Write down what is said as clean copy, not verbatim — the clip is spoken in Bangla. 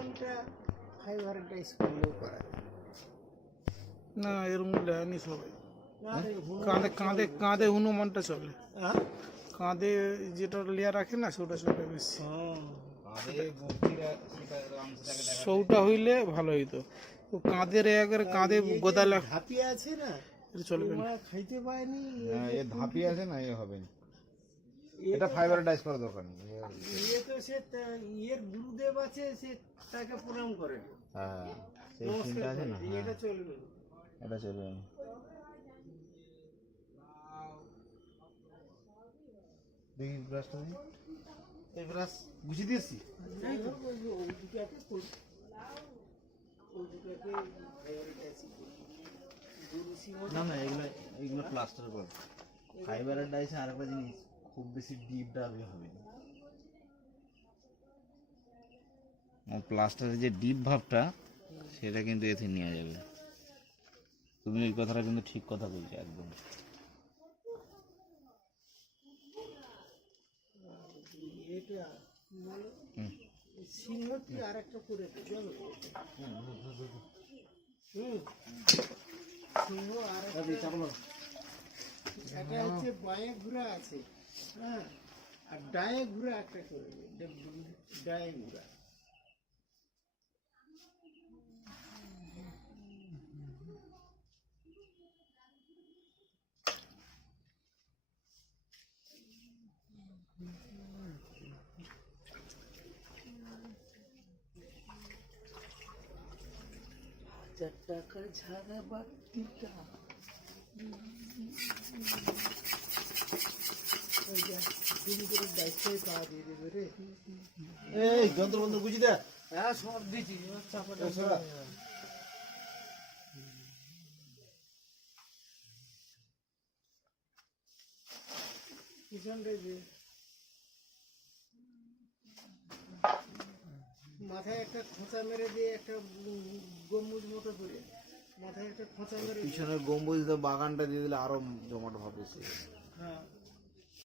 হনুমানটা ফাইবারের ডাইস করলেও করা যায়। না এরকম দেয়নি সবাই। কাঁধে কাঁধে কাঁধে হনুমানটা চলে, কাঁধে যেটা লেয়ার রাখে না সেটা চলে বেশি। সৌটা হইলে ভালো হইতো। ও কাঁধের একবারে কাঁধে গোদালা ধাপিয়ে আছে না, এটা চলবে না। খাইতে পায়নি। এ ধাপিয়ে আছে না, এ হবে না। এটা ফাইবারের ডাইস করা দরকার নেই। তো সে ইয়ের গুরুদেব আছে, সে তাকে প্রণাম করে। হ্যাঁ সেই সিনটা আছে না, এটা চলবে না, এটা চলবে না। দেখি ব্রাশটা দিই, এই ব্রাশ বুঝিয়ে দিয়েছি। না না এগুলো এগুলো প্লাস্টার করে। ফাইবারের ডাইসে আরেকটা জিনিস, খুব বেশি ডিপ ডাবে হবে না। প্লাস্টারের যে ডিপ ভাবটা সেটা কিন্তু এতে নেওয়া যাবে। তুমি ওই কথাটা কিন্তু ঠিক কথা বলছো একদম। এটা সিংহটি আর একটা করে চলো। সিংহ আর একটা হচ্ছে বাঁয়ে ঘুরা আছে, হ্যাঁ, আর ডায়ে ঘুরা একটা করে, ডায়ে ঘুরা। টাকা ঝাড়া বাতিটা দায়িত্বই পাওয়া দিয়ে দেবে রে। এই যন্ত্র বন্ধ বুঝি দে। হ্যাঁ সব দিচ্ছি, চাপাটা পিছনটা যে মাথায় একটা খোঁচা মেরে দিয়ে, একটা গম্বুজ মতো করে মাথায় একটা খোঁচা মেরে, পিছনের গম্বুজ বাগানটা দিয়ে দিলে আরো জমাট ভাব বেশি। হ্যাঁ